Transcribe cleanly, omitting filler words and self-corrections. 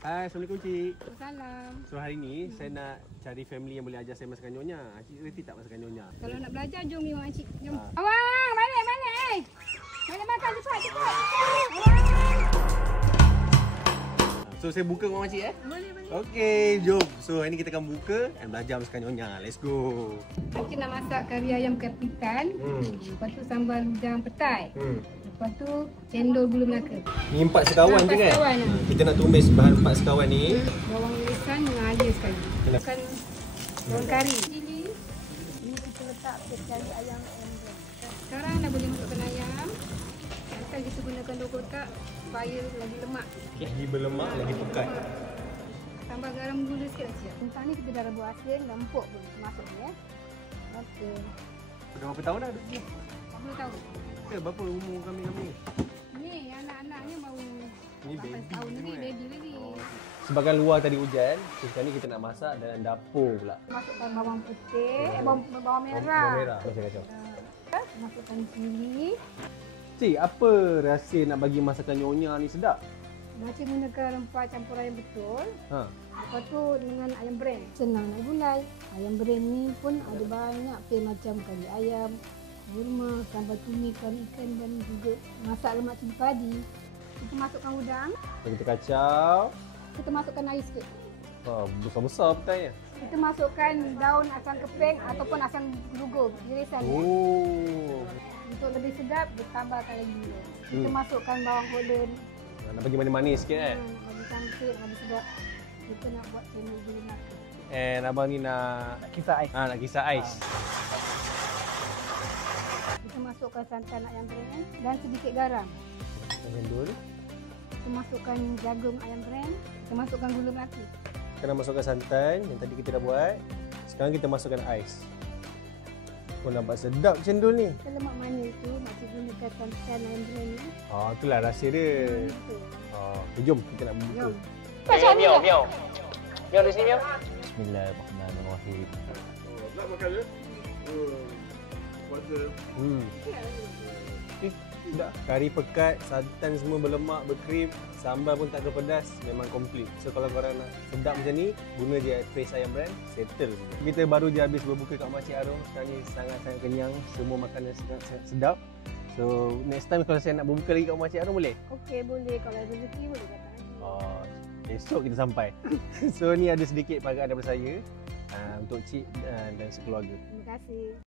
Hai, Assalamualaikum Cik. Salam. So hari ni saya nak cari family yang boleh ajar saya masakan nyonya. Cik reti tak masakan nyonya? Kalau nak belajar, jom ni makcik. Jom. Ha. Awang, balik. Balik makan cepat. Awang. So saya buka dengan makcik Boleh. Okey, jom. So hari ni kita akan buka dan belajar masakan nyonya. Let's go. Makcik nak masak kari ayam kapitan. Lepas tu sambal udang petai. Lepas tu cendol gula Melaka. Ni 4 sekawan Empat je kan? sekawan, Kita nak tumis bahan 4 sekawan ni. Bawang irisan dengan air sekali. Kena. Makan bawang kari. Cili. Ini kita letak kari ayam ember. Sekarang dah boleh masukkan ayam. Asal kita gunakan 2 kotak supaya lagi lemak. Lagi berlemak, lagi pekat. Tambah garam gula sikit lah siap. Entah ni kita dah rebus asin dan empuk pun masuk ni ya. Okey. Dah berapa tahun dah? 40 tahun. Berapa umur kami ni? Ni anak-anaknya baru Ni 8 baby tahun semua, lagi, eh? baby lagi. Sebabkan luar tadi hujan, so sekarang ni kita nak masak dalam dapur pula. Masukkan bawang putih, bawang merah. Bawang merah, macam-macam. Masukkan cili. Cik, apa rahsia nak bagi masakan nyonya ni sedap? Makcik gunakan rempah campuran yang betul. Ha. Lepas tu dengan ayam brand. Senang nak gulai. Ayam brand ni pun ada banyak macam kari ayam, kurma, sambal tumi, kari ikan dan juga masak lemak cili padi. Kita masukkan udang. So, kita kacau. Kita masukkan air sikit. Oh, besar-besar petainya. Kita masukkan daun asam keping ataupun asam gelugur, irisan ya. Oh. Untuk lebih sedap, ditambahkan lagi gula. Kita masukkan bawang golden. Nak bagi manis-manis sikit kan? Nak bagi cantik, nak bagi sedap. Kita nak buat cendol gula Melaka. And abang ni nak Kisar ais. nak kisar ais. Kita masukkan santan ayam brand dan sedikit garam. Cendol. Kita masukkan jagung ayam brand. Kita masukkan gula Melaka. Kita nak masukkan santan yang tadi kita dah buat. Sekarang kita masukkan ais. Oh, nampak sedap cendol ni. Kita lemak manis tu, makcik gunakan santan ayam brand ni. Itulah rahsia dia. Betul. Okay, jom kita nak buka. Jom. Miau. Miau di sini, miau. Bismillahirrahmanirrahim. Nak makan je? Puasa. Sedap. Kari pekat, santan semua berlemak, berkrim, sambal pun tak ada pedas, memang komplit. So kalau korang nak sedap macam ni, guna je paste ayam brand, settle semua. Kita baru je habis berbuka kat Makcik Arum, sekarang ni sangat-sangat kenyang, semua makanan sangat sedap. So next time kalau saya nak berbuka lagi kat Makcik Arum boleh? Okey, boleh. Kalau ada rezeki boleh datang lagi. Esok kita sampai. So ni ada sedikit penghargaan daripada saya untuk Cik dan sekeluarga. Terima kasih.